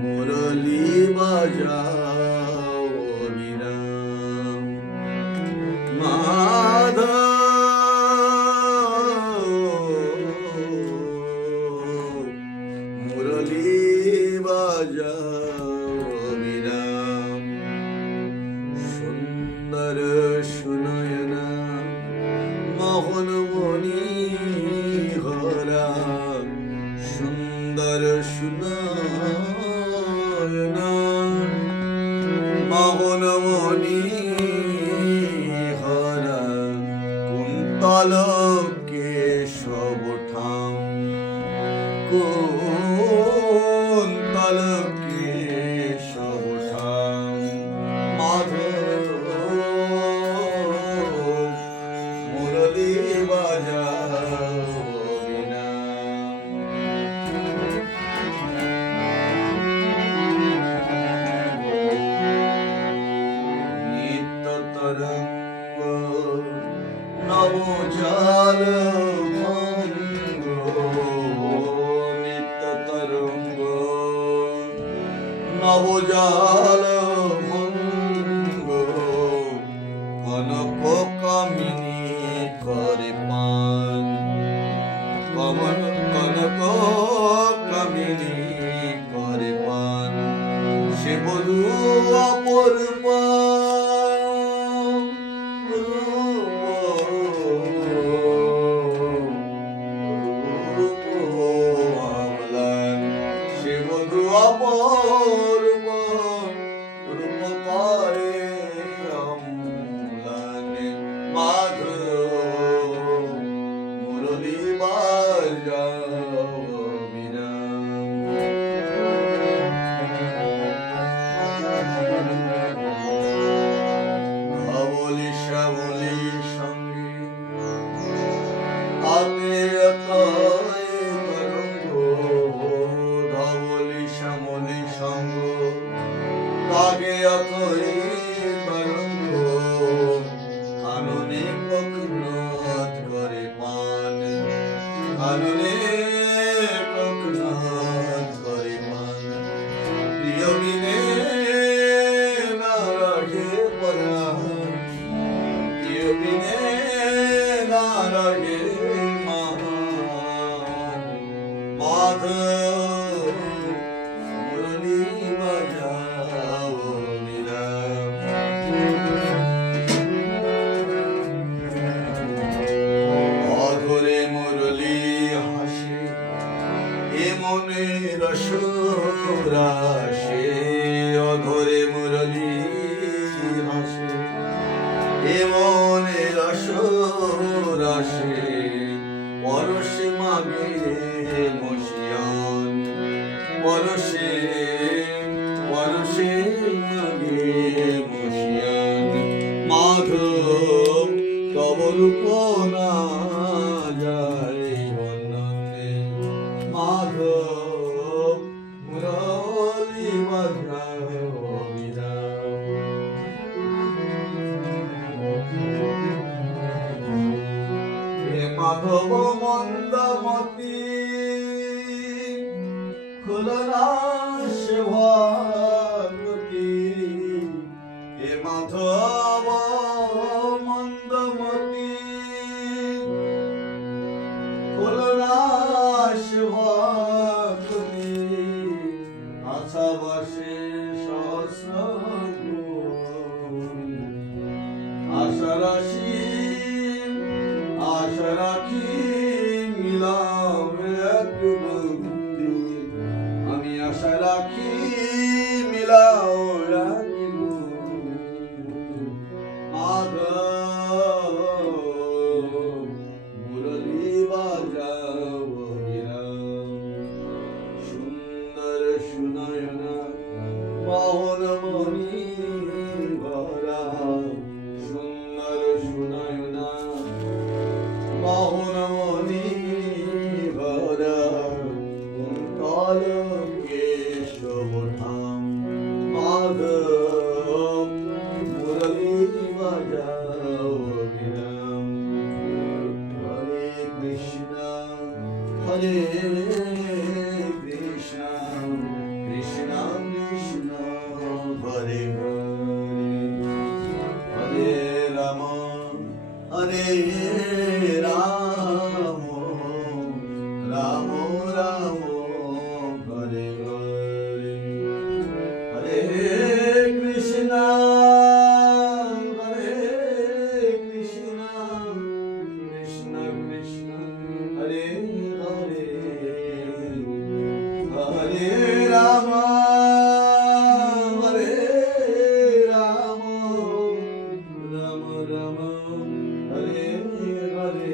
মুরলী বাজাও বিরাম মাধব মুরলী বাজাও বিরাম সুন্দর সুনয়না মোহনমণি হরা সুন্দর সুনয়না মোহনমণি হরা কুন্তল কেশব ঠাম কুন্তল কেশব ঠাম মাধব মুরলী বাজাও তরঙ্গ নবজাল ভঙ্গ নিত্য তরঙ্গ নবজাল ভঙ্গ কনক কামিনী করে পান কনক কামিনী করে পান সে বধূ অপরূপা অপরূপ রূপ করে অম্লানে মাধব মুরলী বাজাও ধবলি শ্যামলি সঙ্গে আগে আগে অথই তরঙ্গ কাননে কখনত করে পান কাননে কখনত করে পান প্রিয় বিনে না রাগে পরাণ প্রিয় বিনে না রাগে মান মাধব মুরলী বাজাও অধরে মুরলী হাসে এ মনে রসরাসে অধরে মুরলী হাসে এ মনে রসরাসে পরশে মাগে মশিয়ান পরশে পরশে মাগে মশিয়ান মাধব তব রূপ না যায় বর্ণনে মাধব মুরলী বাজাও হে মাধব মন্দমতি খুলনা সেবাগতি হে মাধব মন্দমতি খুলনা সেবাগতি আশাবাসে সহস্র আশা রাশি আশা রাখি মিলাম এক বন্দি আমি Hare Krishna, Krishna Krishna, Hare Hare, Hare Rama, Hare Rama, Rama Rama, Hare Hare, Hare Krishna, Hare Krishna, Krishna Krishna, Hare Hare, Hare Rama, Hare Rama, Rama Rama, Hare Hare,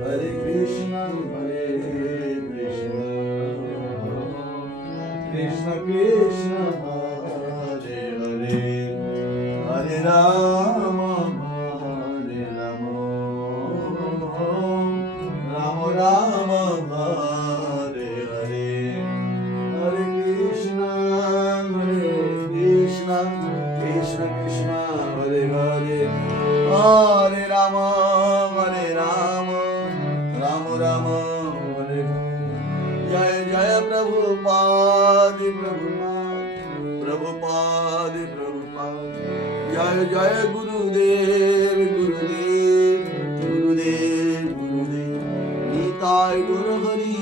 Hare Krishna, Hare Krishna, Krishna Krishna, Hare Hare, Hare Rama, Hare Rama, Rama Rama, Hare Hare, Hare Krishna, Krishna Krishna, Hare Hare, Hare Rama, Hare Rama, Rama Rama, Hare Hare. जय जय प्रभुपाद प्रभुपाद प्रभुपाद, जय जय गुरुदेव गुरुदेव गुरुदेव गुरुदेव, निताय गुरु हरि